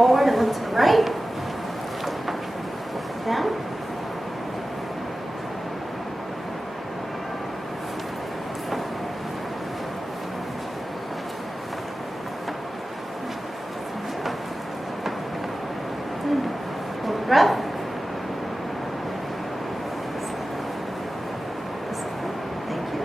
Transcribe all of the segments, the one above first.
forward and look to the right. Down. Hold the breath. Thank you.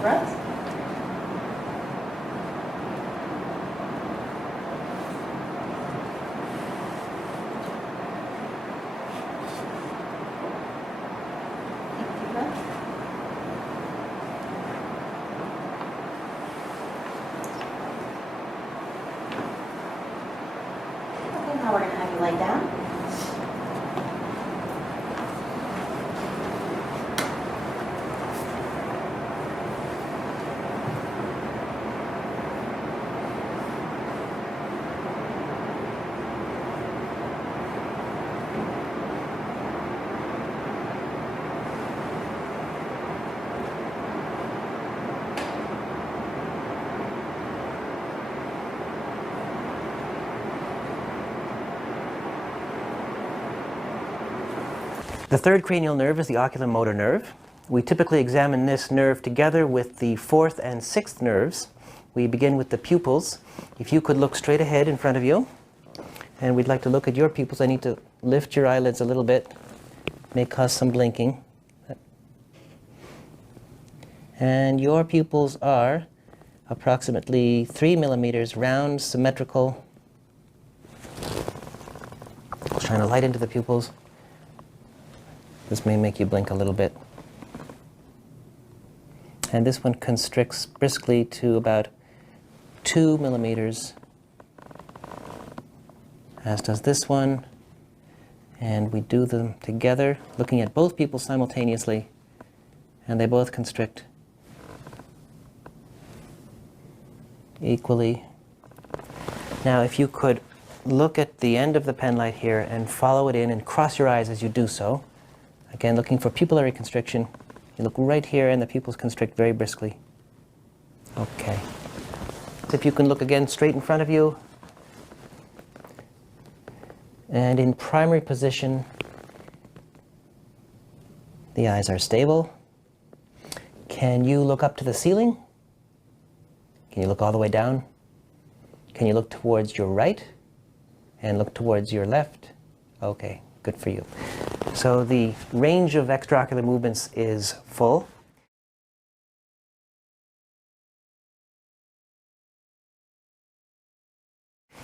Breath. Deep breath. Okay, now we're going to have you lay down. The third cranial nerve is the oculomotor nerve. We typically examine this nerve together with the fourth and sixth nerves. We begin with the pupils. If you could look straight ahead in front of you, and we'd like to look at your pupils. I need to lift your eyelids a little bit, may cause some blinking. And your pupils are approximately 3 millimeters round, symmetrical. I'll shine a light into the pupils. This may make you blink a little bit. And this one constricts briskly to about 2 millimeters, as does this one. And we do them together, looking at both pupils simultaneously, and they both constrict equally. Now, if you could look at the end of the pen light here and follow it in and cross your eyes as you do so. Again, looking for pupillary constriction. You look right here and the pupils constrict very briskly. Okay. So if you can look again straight in front of you. And in primary position, the eyes are stable. Can you look up to the ceiling? Can you look all the way down? Can you look towards your right and look towards your left? Okay, good for you. So the range of extraocular movements is full.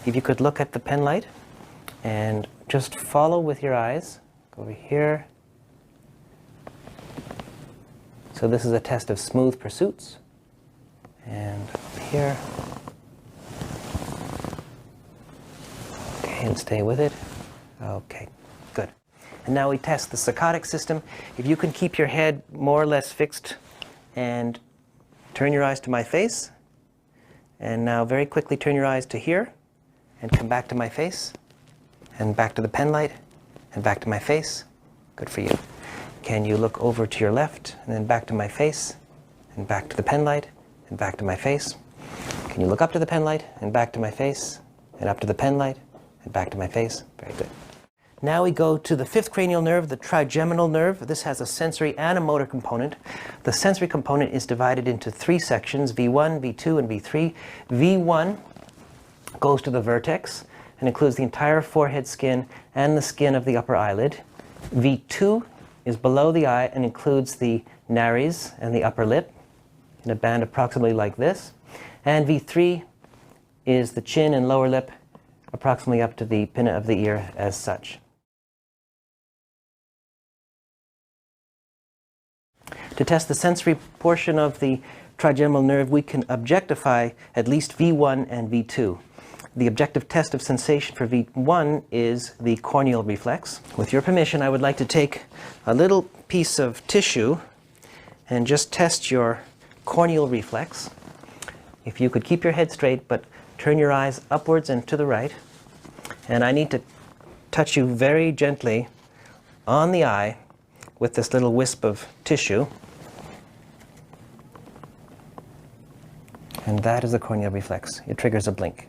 If you could look at the pen light and just follow with your eyes. Go over here. So this is a test of smooth pursuits. And up here. Okay, and stay with it. Okay, good. And now we test the saccadic system. If you can keep your head more or less fixed and turn your eyes to my face. And now very quickly turn your eyes to here and come back to my face and back to the pen light and back to my face. Good for you. Can you look over to your left and then back to my face and back to the pen light and back to my face? Can you look up to the pen light and back to my face and up to the pen light and back to my face? Very good. Now we go to the fifth cranial nerve, the trigeminal nerve. This has a sensory and a motor component. The sensory component is divided into three sections, V1, V2, and V3. V1 goes to the vertex and includes the entire forehead skin and the skin of the upper eyelid. V2 is below the eye and includes the nares and the upper lip in a band approximately like this. And V3 is the chin and lower lip approximately up to the pinna of the ear as such. To test the sensory portion of the trigeminal nerve, we can objectify at least V1 and V2. The objective test of sensation for V1 is the corneal reflex. With your permission, I would like to take a little piece of tissue and just test your corneal reflex. If you could keep your head straight, but turn your eyes upwards and to the right. And I need to touch you very gently on the eye with this little wisp of tissue. And that is the corneal reflex. It triggers a blink.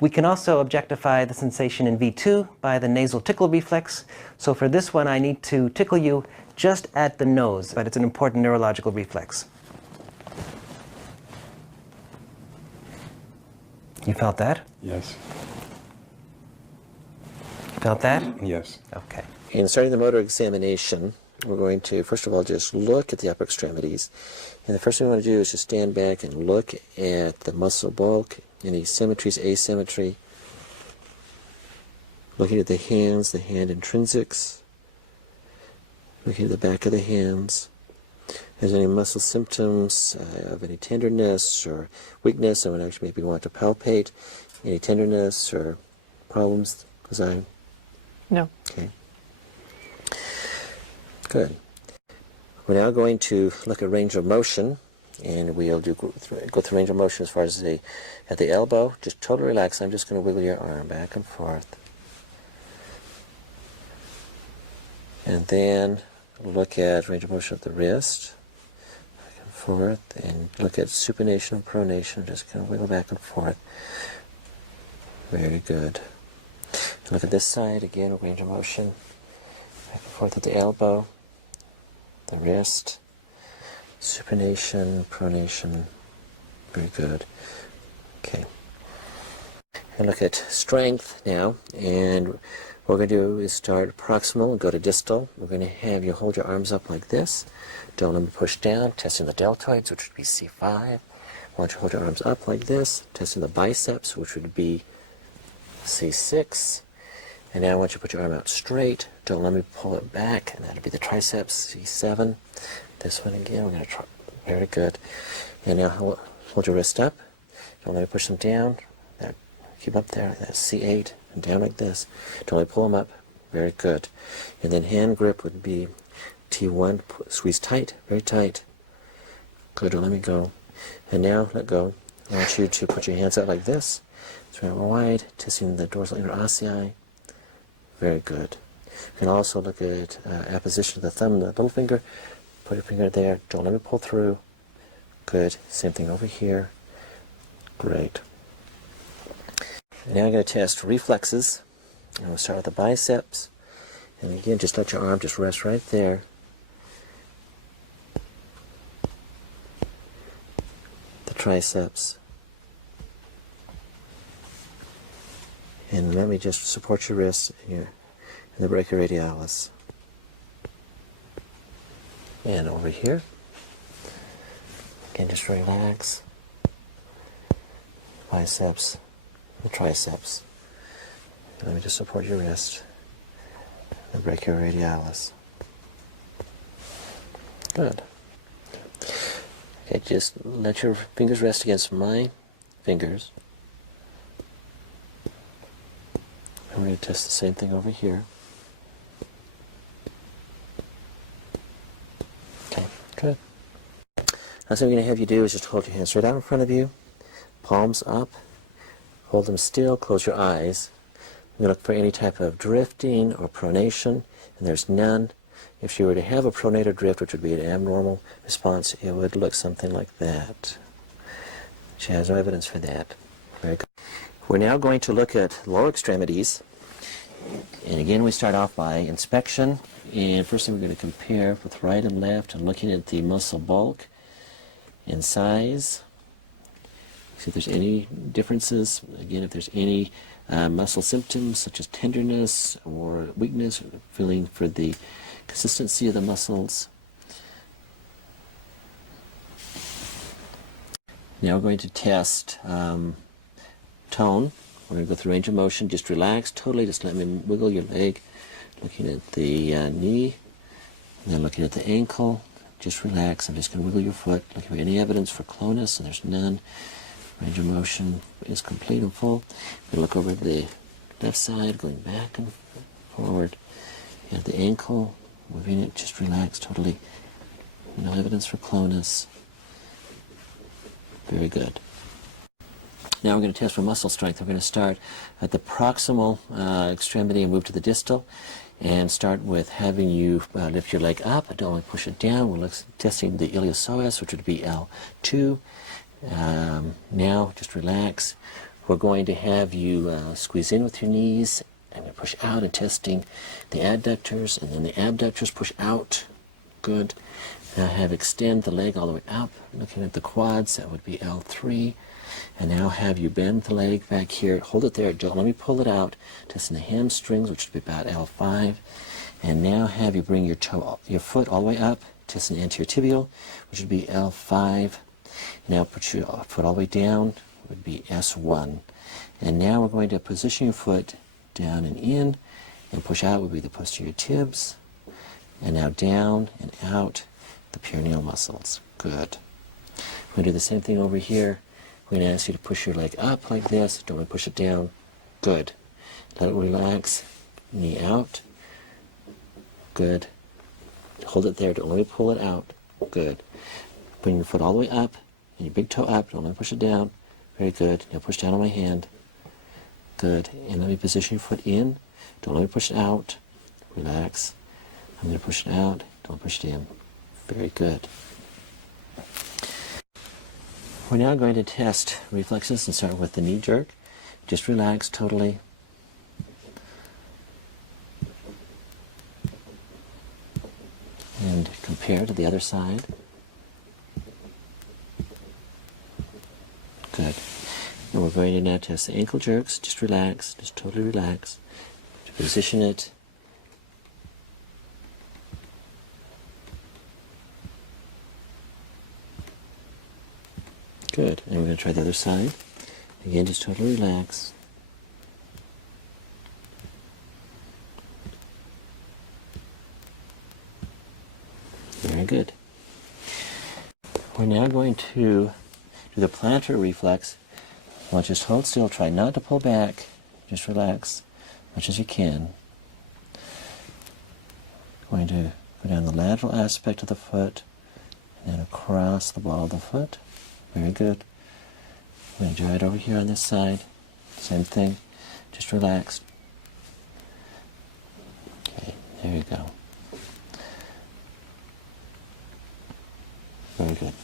We can also objectify the sensation in V2 by the nasal tickle reflex. So for this one, I need to tickle you just at the nose, but it's an important neurological reflex. You felt that? Yes. You felt that? Yes. Okay. In starting the motor examination, we're going to, first of all, just look at the upper extremities. And the first thing we want to do is just stand back and look at the muscle bulk, any symmetries, asymmetry. Looking at the hands, the hand intrinsics. Looking at the back of the hands. If there's any muscle symptoms of any tenderness or weakness, I would actually maybe want to palpate. Any tenderness or problems, Design? No. Okay. Good. We're now going to look at range of motion, and we'll go through range of motion as far as at the elbow. Just totally relax. I'm just going to wiggle your arm back and forth. And then look at range of motion of the wrist, back and forth, and look at supination and pronation. Just kind of wiggle back and forth. Very good. Look at this side again, range of motion, back and forth at the elbow, the wrist, supination, pronation. Very good. Okay. And look at strength now, and what we're going to do is start proximal and go to distal. We're going to have you hold your arms up like this. Don't let me push down, testing the deltoids, which would be C5. I want you to hold your arms up like this, testing the biceps, which would be C6. And now I want you to put your arm out straight. Don't let me pull it back, and that'll be the triceps, C7. This one again, we're going to try. Very good. And now hold your wrist up. Don't let me push them down. There. Keep up there. That's C8. And down like this. Don't let me pull them up. Very good. And then hand grip would be T1. Squeeze tight. Very tight. Good. Don't let me go. And now let go. I want you to put your hands out like this. Spread wide, testing the dorsal interossei. Very good. You can also look at apposition of the thumb and the little finger. Put your finger there. Don't let me pull through. Good. Same thing over here. Great. And now I'm going to test reflexes. And we'll start with the biceps. And again, just let your arm just rest right there. The triceps. And let me just support your wrist here in the brachioradialis. And over here. Again, just relax. Biceps, the triceps. And let me just support your wrist. The brachioradialis. Good. Okay, just let your fingers rest against my fingers. And we're going to test the same thing over here. Okay, good. Now, so what I'm going to have you do is just hold your hands right out in front of you, palms up, hold them still, close your eyes. I'm going to look for any type of drifting or pronation, and there's none. If you were to have a pronator drift, which would be an abnormal response, it would look something like that. She has no evidence for that. Very good. We're now going to look at lower extremities. And again, we start off by inspection. And first thing we're going to compare with right and left and looking at the muscle bulk and size. See if there's any differences. Again, if there's any muscle symptoms such as tenderness or weakness, or feeling for the consistency of the muscles. Now we're going to test tone. We're going to go through range of motion. Just relax totally. Just let me wiggle your leg. Looking at the knee, and then looking at the ankle. Just relax. I'm just going to wiggle your foot. Looking for any evidence for clonus, and there's none. Range of motion is complete and full. We look over the left side, going back and forward. You have the ankle, moving it. Just relax totally. No evidence for clonus. Very good. Now we're going to test for muscle strength. We're going to start at the proximal extremity and move to the distal, and start with having you lift your leg up. Don't only push it down. We're testing the iliopsoas, which would be L2. Now just relax. We're going to have you squeeze in with your knees and you push out, and testing the adductors, and then the abductors push out. Good. Now have extend the leg all the way up, looking at the quads. That would be L3. And now have you bend the leg back here. Hold it there. Don't let me pull it out. Testing the hamstrings, which would be about L5. And now have you bring your foot all the way up. Testing the anterior tibial, which would be L5. Now put your foot all the way down. Would be S1. And now we're going to position your foot down and in, and push out would be the posterior tibs. And now down and out the perineal muscles. Good. We're going to do the same thing over here. We're going to ask you to push your leg up like this. Don't want to push it down. Good. Let it relax. Knee out. Good. Hold it there. Don't let me pull it out. Good. Bring your foot all the way up and your big toe up. Don't let me push it down. Very good. Now push down on my hand. Good. And let me position your foot in. Don't let me push it out. Relax. I'm going to push it out. Don't push it in. Very good. We're now going to test reflexes and start with the knee jerk. Just relax totally. And compare to the other side. Good. And we're going to now test the ankle jerks. Just relax. Just totally relax. To position it. Good. And we're going to try the other side. Again, just totally relax. Very good. We're now going to do the plantar reflex. Well, just hold still. Try not to pull back. Just relax as much as you can. Going to go down the lateral aspect of the foot and then across the ball of the foot. Very good. We're going to do it over here on this side. Same thing. Just relax. Okay, there you go. Very good.